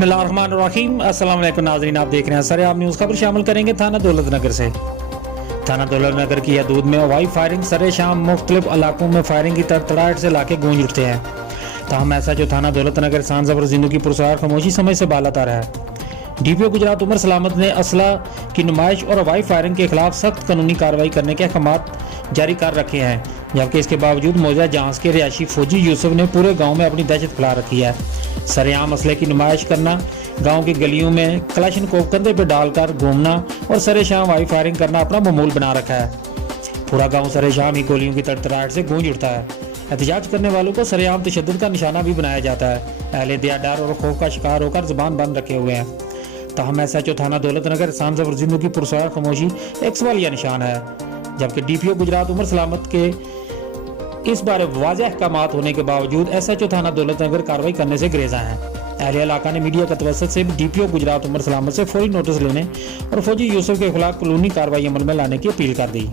बिस्मिल्लाहिर्रहमानिर्रहीम। अस्सलाम वालेकुम नाज़रीन, आप देख रहे हैं सरेआम न्यूज़। खबर शामिल करेंगे थाना दौलतनगर से। थाना दौलतनगर की हदूद में हवाई फायरिंग सरे शाम मुख्तलिफ इलाकों में फायरिंग की तड़तड़ाहट से इलाके गूंज उठते हैं। ताहम ऐसा जो थाना दौलतनगर शान ज़बर जिंदगी पुरसरार खामोशी समय से बालातर है। DPO गुजरात उमर सलामत ने असला की नुमाइश और हवाई फायरिंग के खिलाफ सख्त कानूनी कार्रवाई करने के अहकाम जारी कर रखे हैं, जबकि इसके बावजूद मौजूदा जहाज के रिहायशी फौजी यूसुफ ने पूरे गांव में अपनी दहशत फैला रखी है। सरेआम असले की नुमाइश करना, गांव की गलियों में कलाशनकोव कंधे पर डालकर घूमना और सरे शाम हवाई फायरिंग करना अपना मामूल बना रखा है। पूरा गांव सरे शाम ही गोलियों की तड़तड़ाहट से गूंज उठता है। एहतजाज करने वालों को सरेआम तशद्दुद का निशाना भी बनाया जाता है। अहले दिया डर और खौफ का शिकार होकर जुबान बंद रखे हुए हैं। ताहम SHO थाना दौलतनगर शान ज़बर जिंदगी पुरसरार खामोशी एक सवालिया निशान है, जबकि DPO गुजरात उमर सलामत के इस बारे वाज़ेह अहकामात होने के बावजूद SHO थाना दौलतनगर कार्रवाई करने से गुरेज़ा हैं। अहले इलाका ने मीडिया के तवस्सुत से DPO गुजरात उमर सलामत से फौरी नोटिस लेने और फौजी यूसुफ के खिलाफ कानूनी कार्रवाई अमल में लाने की अपील कर दी।